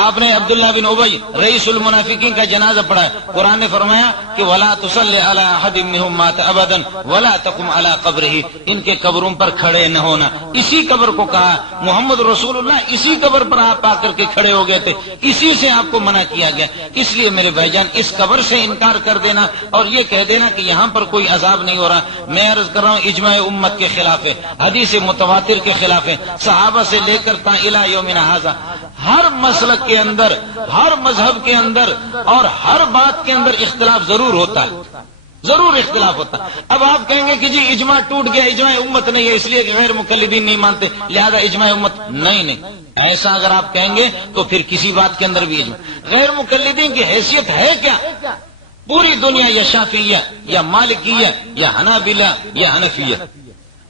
آپ نے عبداللہ بن ابی رئیس المنافقین کا جنازہ پڑھا ہے، قرآن نے فرمایا کہ وَلَا تُصَلِّ عَلَىٰ أَحَدٍ مِّنْهُمْ مَاتَ أَبَدًا وَلَا تَقُمْ عَلَىٰ قَبْرِهِ، ان کے قبروں پر کھڑے نہ ہونا۔ اسی قبر کو کہا، محمد رسول اللہ اسی قبر پر آپ آ کر کے کھڑے ہو گئے تھے، اسی سے آپ کو منع کیا گیا۔ اس لیے میرے بھائی جان اس قبر سے انکار کر دینا اور یہ کہہ دینا کہ یہاں پر کوئی عذاب نہیں ہو رہا، میں عرض کر رہا ہوں اجماع امت کے خلاف ہے، حدیث متواتر کے خلاف ہے، صحابہ سے لے کر تا الی یومنا ھذا ہر مسلک کے اندر، ہر مذہب کے اندر اور ہر بات کے اندر اختلاف ضرور ہوتا ہے، ضرور اختلاف ہوتا ہے۔ اب آپ کہیں گے کہ جی اجماع ٹوٹ گیا، اجماع امت نہیں ہے اس لیے کہ غیر مقلدین نہیں مانتے لہذا اجماع امت نہیں، ایسا اگر آپ کہیں گے تو پھر کسی بات کے اندر بھی اجماع۔ غیر مقلدین کی حیثیت ہے کیا؟ پوری دنیا یا شافعیہ یا مالکیہ یا حنابلہ یا حنفیہ۔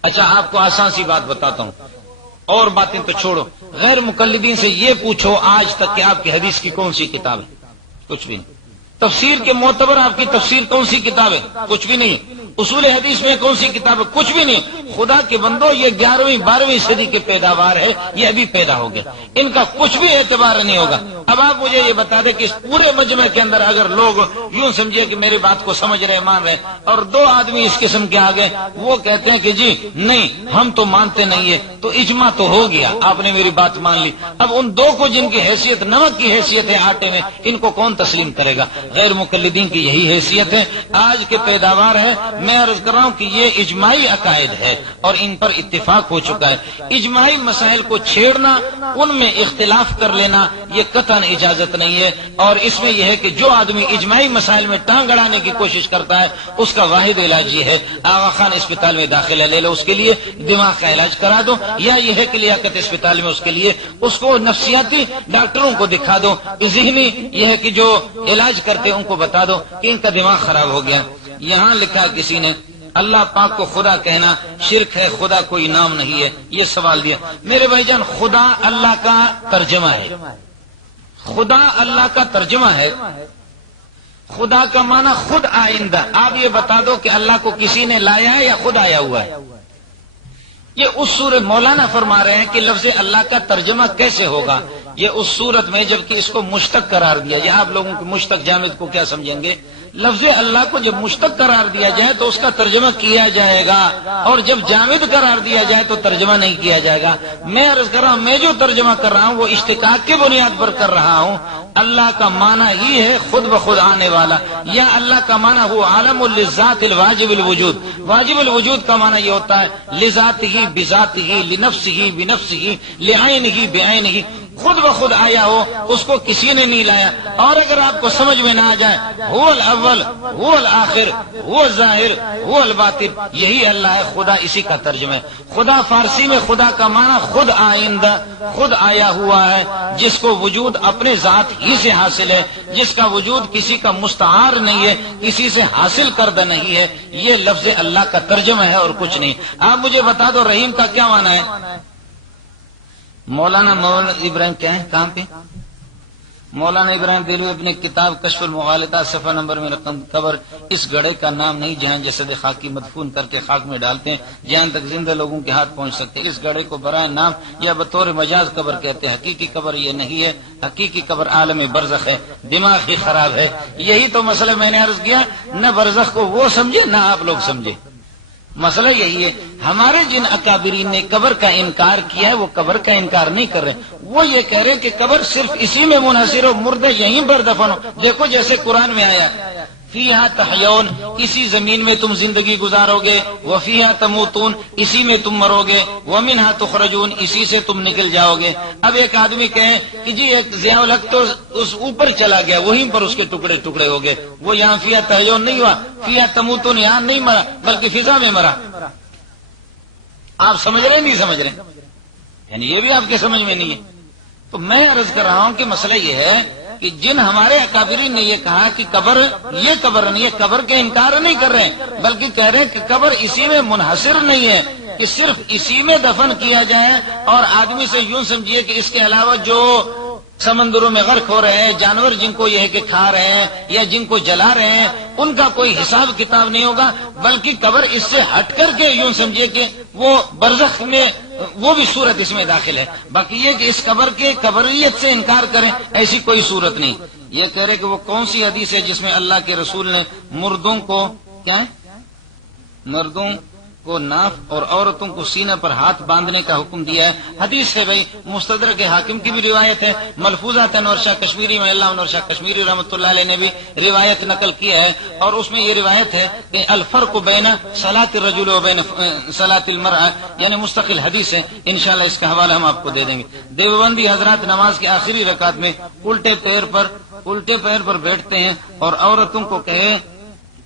اچھا آپ کو آسان سی بات بتاتا ہوں، اور باتیں تو چھوڑو، غیر مقلدین سے یہ پوچھو آج تک کہ آپ کی حدیث کی کون سی کتاب ہے؟ کچھ بھی نہیں۔ تفسیر کے معتبر آپ کی تفسیر کون سی کتاب ہے؟ کچھ بھی نہیں۔ اصول حدیث میں کون سی کتاب ہے؟ کچھ بھی نہیں۔ خدا کے بندو یہ 11ویں 12ویں صدی کے پیداوار ہے، یہ ابھی پیدا ہو گیا، ان کا کچھ بھی اعتبار نہیں ہوگا۔ اب آپ مجھے یہ بتا دیں کہ اس پورے مجمع کے اندر اگر لوگ یوں سمجھے کہ میری بات کو سمجھ رہے مان رہے اور 2 آدمی اس قسم کے آ گئے وہ کہتے ہیں کہ جی نہیں ہم تو مانتے نہیں ہے، تو اجماع تو ہو گیا، آپ نے میری بات مان لی۔ اب ان 2 کو جن کی حیثیت نمک کی حیثیت ہے آٹے میں، ان کو کون تسلیم کرے گا؟ غیر مقلدین کی یہی حیثیت ہے، آج کے پیداوار ہے۔ میں عرض کر رہا ہوں کہ یہ اجماعی عقائد ہے اور ان پر اتفاق ہو چکا ہے۔ اجماعی مسائل کو چھیڑنا، ان میں اختلاف کر لینا یہ قطعاً اجازت نہیں ہے، اور اس میں یہ ہے کہ جو آدمی اجماعی مسائل میں ٹانگ اڑانے کی کوشش کرتا ہے اس کا واحد علاج یہ ہے آغا خان اسپتال میں داخلہ لے لو، اس کے لیے دماغ کا علاج کرا دو، یا یہ ہے کہ لیاقت اسپتال میں اس کے لیے اس کو نفسیاتی ڈاکٹروں کو دکھا دو، ذہنی یہ ہے کہ جو علاج کرتے ان کو بتا دو کہ ان کا دماغ خراب ہو گیا۔ یہاں لکھا کسی نے اللہ پاک کو خدا کہنا شرک ہے، خدا کوئی نام نہیں ہے، یہ سوال دیا۔ میرے بھائی جان خدا اللہ کا ترجمہ ہے، خدا اللہ کا ترجمہ ہے، خدا کا معنی خود آئندہ۔ آپ یہ بتا دو کہ اللہ کو کسی نے لایا ہے یا خود آیا ہوا ہے؟ یہ اس صورت مولانا فرما رہے ہیں کہ لفظ اللہ کا ترجمہ کیسے ہوگا؟ یہ اس صورت میں جبکہ اس کو مشتق قرار دیا جائے۔ آپ لوگوں کے مشتق جامد کو کیا سمجھیں گے؟ لفظ اللہ کو جب مشتق قرار دیا جائے تو اس کا ترجمہ کیا جائے گا، اور جب جامد قرار دیا جائے تو ترجمہ نہیں کیا جائے گا۔ میں عرض کر رہا ہوں میں جو ترجمہ کر رہا ہوں وہ اشتقاق کی بنیاد پر کر رہا ہوں۔ اللہ کا معنی ہی ہے خود بخود آنے والا، یا اللہ کا معنی وہ عالم للذات الواجب الوجود۔ واجب الوجود کا معنی یہ ہوتا ہے لذات ہی بذات ہی لنفس ہی بنفس ہی لعین ہی بعین ہی، خود بخود آیا ہو، اس کو کسی نے نہیں لایا۔ اور اگر آپ کو سمجھ میں نہ آ جائے هو الاول هو الآخر هو الظاہر هو الباطن، یہی اللہ ہے، خدا اسی کا ترجمہ ہے۔ خدا فارسی میں خدا کا معنی خود آئندہ، خود آیا ہوا ہے، جس کو وجود اپنے ذات ہی سے حاصل ہے، جس کا وجود کسی کا مستعار نہیں ہے، کسی سے حاصل کردہ نہیں ہے، یہ لفظ اللہ کا ترجمہ ہے اور کچھ نہیں۔ آپ مجھے بتا دو رحیم کا کیا معنی ہے؟ مولانا ابراہیم کیا ہے کہاں پہ؟ مولانا ابراہیم دہلوی اپنی کتاب کشف المغالطہ صفحہ نمبر میں رقم قبر اس گڑھے کا نام نہیں جہاں جسد خاکی مدفون کر کے خاک میں ڈالتے ہیں، جہاں تک زندہ لوگوں کے ہاتھ پہنچ سکتے ہیں، اس گڑھے کو برائے نام یا بطور مجاز قبر کہتے ہیں۔ حقیقی قبر یہ نہیں ہے، حقیقی قبر عالم برزخ ہے، دماغ ہی خراب ہے۔ یہی تو مسئلہ میں نے عرض کیا، نہ برزخ کو وہ سمجھے نہ آپ لوگ سمجھے، مسئلہ یہی ہے۔ ہمارے جن اکابرین نے قبر کا انکار کیا ہے وہ قبر کا انکار نہیں کر رہے، وہ یہ کہہ رہے کہ قبر صرف اسی میں منحصر ہو، مردے یہیں پر دفن ہو۔ دیکھو جیسے قرآن میں آیا فیہا تحیون، اسی زمین میں تم زندگی گزارو گے، وفیہا تموتون، اسی میں تم مرو گے، ومنہا تخرجون، اسی سے تم نکل جاؤ گے۔ اب ایک آدمی کہے کہ جی ایک ضیاء الحق تو اس اوپر چلا گیا، وہیں پر اس کے ٹکڑے ٹکڑے ہو گئے، وہ یہاں فیہا تحیون نہیں ہوا، فیہا تموتون یہاں نہیں مرا بلکہ فضا میں مرا۔ آپ سمجھ رہے نہیں سمجھ رہے؟ یعنی یہ بھی آپ کے سمجھ میں نہیں ہے۔ تو میں عرض کر رہا ہوں کہ مسئلہ یہ ہے کہ جن ہمارے اکابرین نے یہ کہا کہ قبر یہ قبر نہیں ہے، قبر کے انکار نہیں کر رہے ہیں بلکہ کہہ رہے ہیں کہ قبر اسی میں منحصر نہیں ہے کہ صرف اسی میں دفن کیا جائے، اور آدمی سے یوں سمجھیے کہ اس کے علاوہ جو سمندروں میں غرق ہو رہے ہیں، جانور جن کو یہ ہے کہ کھا رہے ہیں یا جن کو جلا رہے ہیں، ان کا کوئی حساب کتاب نہیں ہوگا، بلکہ قبر اس سے ہٹ کر کے یوں سمجھے کہ وہ برزخ میں وہ بھی صورت اس میں داخل ہے۔ باقی یہ کہ اس قبر کے قبریت سے انکار کریں، ایسی کوئی صورت نہیں۔ یہ کہہ رہے کہ وہ کون سی حدیث ہے جس میں اللہ کے رسول نے مردوں کو کیا ہے؟ مردوں کو ناف اور عورتوں کو سینہ پر ہاتھ باندھنے کا حکم دیا ہے؟ حدیث ہے بھائی، مستدرک حاکم کی بھی روایت ہے، ملفوظات انور شاہ کشمیری میں اللہ انور شاہ کشمیری رحمۃ اللہ علیہ نے بھی روایت نقل کیا ہے، اور اس میں یہ روایت ہے کہ الفرق بین صلاۃ الرجل و بین صلاۃ المرأة، یعنی مستقل حدیث ہے، انشاءاللہ اس کا حوالہ ہم آپ کو دے دیں گے۔ دیوبندی حضرات نماز کی آخری رکعت میں الٹے پیر پر بیٹھتے ہیں، اور عورتوں کو کہے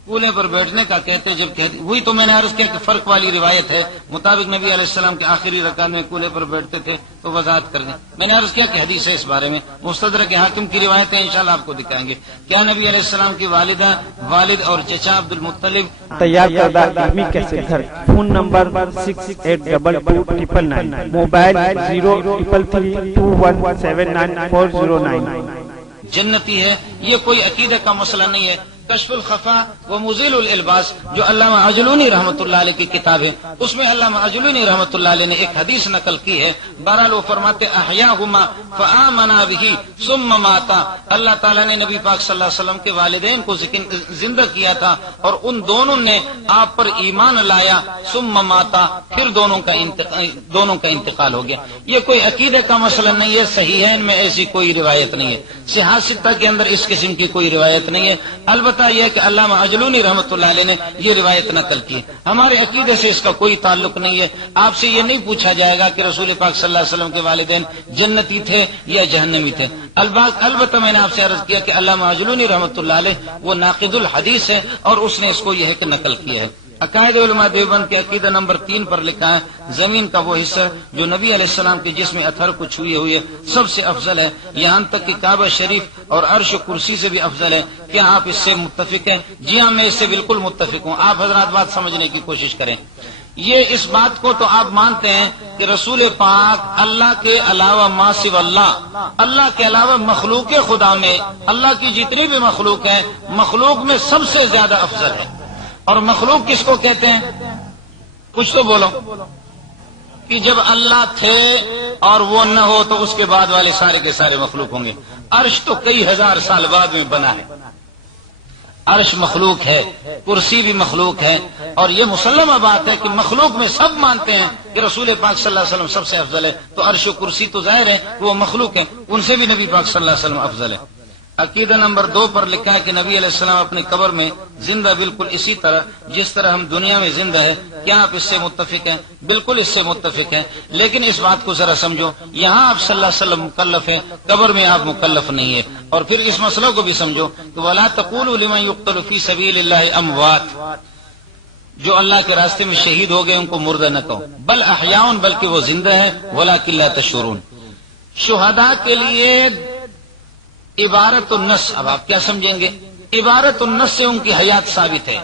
کولے پر بیٹھنے کا کہتے، جب کہتے وہی تو میں نے عرض کیا کہ فرق والی روایت ہے، مطابق نبی علیہ السلام کے آخری رکعت میں کولے پر بیٹھتے تھے، تو وضاحت کر دیں۔ میں نے عرض کیا کہ حدیث ہے اس بارے میں، مستدرک حاکم کی روایت ہے، انشاءاللہ آپ کو دکھائیں گے۔ کیا نبی علیہ السلام کی والدہ، والد اور چچا عبد المطلب تیار کردہ علمی کیسٹ گھر، فون نمبر 68229999، موبائل 03332179409۔ جنتی ہے، یہ کوئی عقیدہ کا مسئلہ نہیں ہے۔ کشف الخفا و مزیل الالباس جو علامہ عجلونی رحمۃ اللہ علیہ کی کتاب ہے، اس میں علامہ عجلونی رحمۃ اللہ علیہ نے ایک حدیث نقل کی ہے، بہرحال وہ فرماتے احیاہما فآمنا بہ ثم ماتا، اللہ تعالیٰ نے نبی پاک صلی اللہ علیہ وسلم کے والدین کو زندہ کیا تھا، اور ان دونوں نے آپ پر ایمان لایا، ثم ماتا، پھر دونوں کا انتقال ہو گیا۔ یہ کوئی عقیدے کا مسئلہ نہیں ہے، صحیحین میں ایسی کوئی روایت نہیں ہے، صحاح ستہ کے اندر اس قسم کی کوئی روایت نہیں ہے۔ البتہ یہ کہ علامہ عجلونی رحمۃ اللہ علیہ نے یہ روایت نقل کی، ہمارے عقیدے سے اس کا کوئی تعلق نہیں ہے۔ آپ سے یہ نہیں پوچھا جائے گا کہ رسول پاک صلی اللہ علیہ وسلم کے والدین جنتی تھے یا جہنمی تھے۔ البتہ میں نے آپ سے عرض کیا کہ علامہ عجلونی رحمۃ اللہ علیہ وہ ناقد الحدیث ہے، اور اس نے اس کو یہ ہے کہ نقل کیا ہے۔ عقائد علماء دیوبند کے عقیدہ نمبر 3 پر لکھا ہے، زمین کا وہ حصہ جو نبی علیہ السلام کے جسم اطہر کو چھوئے ہوئے سب سے افضل ہے، یہاں تک کہ کعبہ شریف اور عرش و کرسی سے بھی افضل ہے۔ کیا آپ اس سے متفق ہیں؟ جی ہاں، میں اس سے بالکل متفق ہوں۔ آپ حضرات بات سمجھنے کی کوشش کریں۔ یہ اس بات کو تو آپ مانتے ہیں کہ رسول پاک اللہ کے علاوہ ما سوى اللہ کے علاوہ مخلوق خدا میں اللہ کی جتنی بھی مخلوق ہے، مخلوق میں سب سے زیادہ افضل ہے۔ اور مخلوق کس کو کہتے ہیں؟ کچھ تو بولو کہ جب اللہ تھے اور وہ نہ ہو تو اس کے بعد والے سارے کے سارے مخلوق ہوں گے۔ عرش تو کئی ہزار سال بعد میں بنا ہے، عرش مخلوق ہے، کرسی بھی مخلوق ہے، اور یہ مسلمہ بات ہے کہ مخلوق میں سب مانتے ہیں کہ رسول پاک صلی اللہ علیہ وسلم سب سے افضل ہے، تو عرش و کرسی تو ظاہر ہے وہ مخلوق ہیں، ان سے بھی نبی پاک صلی اللہ علیہ وسلم افضل ہے۔ عقیدہ نمبر 2 پر لکھا ہے کہ نبی علیہ السلام اپنی قبر میں زندہ بالکل اسی طرح جس طرح ہم دنیا میں زندہ ہے۔ کیا آپ اس سے متفق ہیں؟ بالکل اس سے متفق ہیں، لیکن اس بات کو ذرا سمجھو، یہاں آپ صلی اللہ علیہ وسلم مکلف ہیں، قبر میں آپ مکلف نہیں ہے۔ اور پھر اس مسئلہ کو بھی سمجھو کہ وَلَا تَقُولُوا لِمَن يُقْتَلُ فِي سَبِيلِ اللَّهِ أَمْوَاتٌ، جو اللہ کے راستے میں شہید ہو گئے ان کو مردہ نہ کہو، بل احیاء، بلکہ وہ زندہ ہے، وَلَٰكِن لَا تَشْعُرُونَ۔ شہداء کے لیے عبارت النص، اب آپ کیا سمجھیں گے؟ عبارت النص سے ان کی حیات ثابت ہے،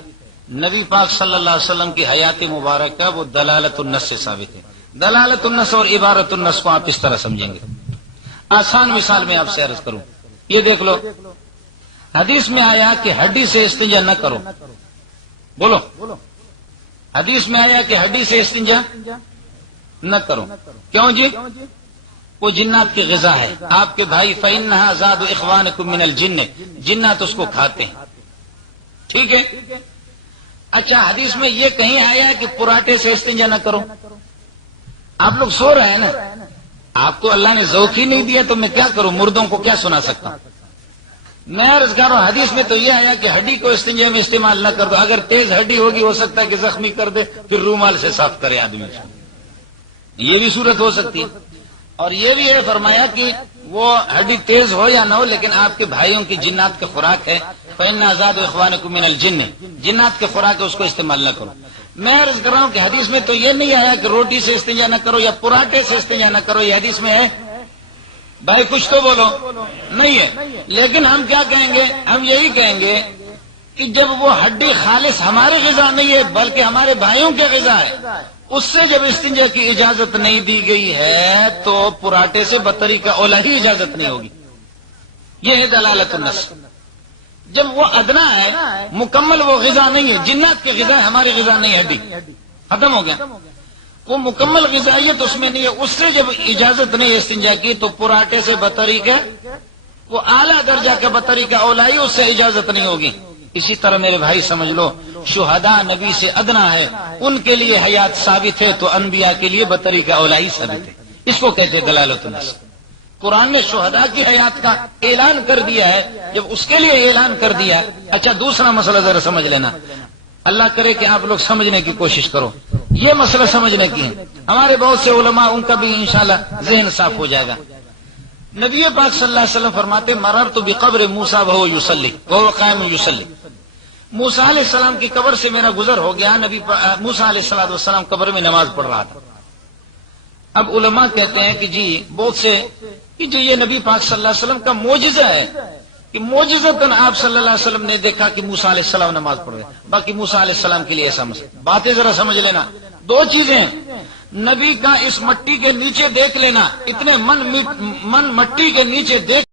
نبی پاک صلی اللہ علیہ وسلم کی حیات مبارکہ وہ دلالت النص سے ثابت ہے۔ دلالت النص اور عبارت النص کو آپ اس طرح سمجھیں گے۔ آسان مثال میں آپ سے عرض کروں، یہ دیکھ لو، حدیث میں آیا کہ ہڈی سے استنجا نہ کرو، بولو، حدیث میں آیا کہ ہڈی سے استنجا نہ کرو، کیوں جی؟ وہ جنات کی غذا ہے، آپ کے بھائی فَإِنَّهَا زَادُ إِخْوَانِكُم مِّنَ الْجِنِّ، جنات اس کو کھاتے ہیں، ٹھیک ہے؟ اچھا، حدیث میں یہ کہیں آیا ہے کہ پراٹھے سے استنجا نہ کرو؟ آپ لوگ سو رہے ہیں نا، آپ کو اللہ نے ذوق ہی نہیں دیا تو میں کیا کروں، مردوں کو کیا سنا سکتا ہوں؟ میں عرض کر رہا ہوں، حدیث میں تو یہ آیا کہ ہڈی کو استنجا میں استعمال نہ کر دو، اگر تیز ہڈی ہوگی ہو سکتا ہے کہ زخمی کر دے، پھر رومال سے صاف کرے آدمی، یہ بھی صورت ہو سکتی ہے۔ اور یہ بھی ہے فرمایا کہ وہ ہڈی تیز ہو یا نہ ہو لیکن آپ کے بھائیوں کی جنات کے خوراک ہے، فَإِنَّهَا زَادُ إِخْوَانِكُم مِّنَ الْجِنِّ، جنات کے خوراک ہے، اس کو استعمال نہ کرو۔ میں عرض کر رہا ہوں کہ حدیث میں تو یہ نہیں آیا کہ روٹی سے استنجا نہ کرو یا پراٹھے سے استنجا نہ کرو، یہ حدیث میں ہے؟ بھائی کچھ تو بولو، نہیں ہے۔ لیکن ہم کیا کہیں گے؟ ہم یہی کہیں گے کہ جب وہ ہڈی خالص ہمارے غذا نہیں ہے بلکہ ہمارے بھائیوں کے غذا ہے، اس سے جب استنجا کی اجازت نہیں دی گئی ہے تو پراٹھے سے بطری کا اولا ہی اجازت نہیں ہوگی۔ یہ ہے دلالت النص. جب وہ ادنا ہے مکمل وہ غذا نہیں ہے، جنات کی غذا ہے، ہماری غذا نہیں ہے، ہڈی ختم ہو گیا. وہ مکمل غذائیت اس میں نہیں ہے. اس سے جب اجازت نہیں استنجا کی تو پراٹھے سے بطریق ہے وہ اعلیٰ درجہ کے بطریق اولائی، اس سے اجازت نہیں ہوگی. اسی طرح میرے بھائی سمجھ لو، شہداء نبی سے ادنا ہے، ان کے لیے حیات ثابت ہے تو انبیاء کے لیے بطریق اولائی ثابت ہے. اس کو کہتے ہیں دلالت النص. قرآن نے شہداء کی حیات کا اعلان کر دیا ہے، جب اس کے لیے اعلان کر دیا. اچھا دوسرا مسئلہ ذرا سمجھ لینا، اللہ کرے کہ آپ لوگ سمجھنے کی کوشش کرو، یہ مسئلہ سمجھنے کی ہے. ہمارے بہت سے علماء ان کا بھی انشاءاللہ ذہن صاف ہو جائے گا. نبی پاک صلی اللہ علیہ وسلم فرماتے مررت بقبر موسیٰ وہو یصلی وہو قائم یصلی. موسیٰ علیہ السلام کی قبر سے میرا گزر ہو گیا، نبی موسیٰ علیہ السلام قبر میں نماز پڑھ رہا تھا. اب علماء کہتے ہیں کہ جی بہت سے کہ جو یہ نبی پاک صلی اللہ علیہ وسلم کا معجزہ ہے کہ معجزتاً آپ صلی اللہ علیہ وسلم نے دیکھا کہ موسیٰ علیہ السلام نماز پڑھ رہے. باقی موسیٰ علیہ السلام کے لیے ایسا مسئلہ. باتیں ذرا سمجھ لینا، دو چیزیں، نبی کا اس مٹی کے نیچے دیکھ لینا، اتنے من مٹی کے نیچے دیکھ